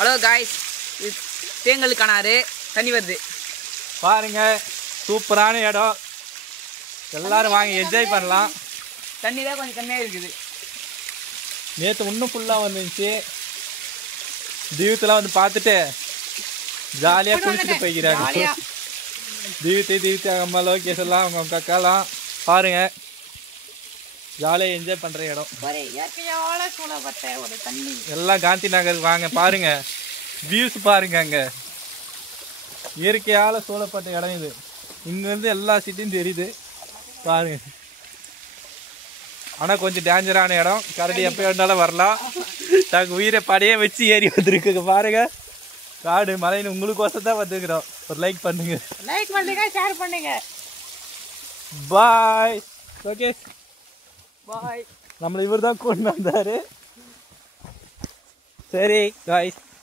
Hello guys, இது தேங்கல் காணாரு தண்ணி வருது பாருங்க. சூப்பரான இடம், எல்லாரும் வாங்க என்ஜாய் பண்ணலாம். தண்ணி தான் கொஞ்சம் கம்மியாக இருக்குது. நேற்று இன்னும் ஃபுல்லாக வந்துருந்துச்சு. தீவத்தெல்லாம் வந்து பார்த்துட்டு ஜாலியாக குளிச்சுட்டு போய்க்கிறாங்க. தீவத்தை அம்மா லோகேஷ் எல்லாம் அவங்க அக்காலாம் பாருங்க ஜாலியாக என்ஜாய் பண்ணுற இடம். எல்லாம் காந்தி நகருக்கு வாங்க. பாருங்க வியூஸ் பாருங்க, அங்கே இயற்கையால் சூழப்பட்ட இடம் இது. இங்கேருந்து எல்லா சிட்டியும் தெரியுது பாருங்க. ஆனால் கொஞ்சம் டேஞ்சரான இடம். கரடி எப்போ வேணாலும் வரலாம். நாங்கள் உயிரை படையே வச்சு ஏறி வந்துருக்குங்க பாருங்க. காடு மலைன்னு உங்களுக்கோசம் தான் வந்துக்கிறோம். ஒரு லைக் பண்ணுங்க, ஷேர் பண்ணுங்க. பாய். Okay bye. நம்மளை இவர் தான் கொண்டு வந்தாரு. சரி காய்ஸ்.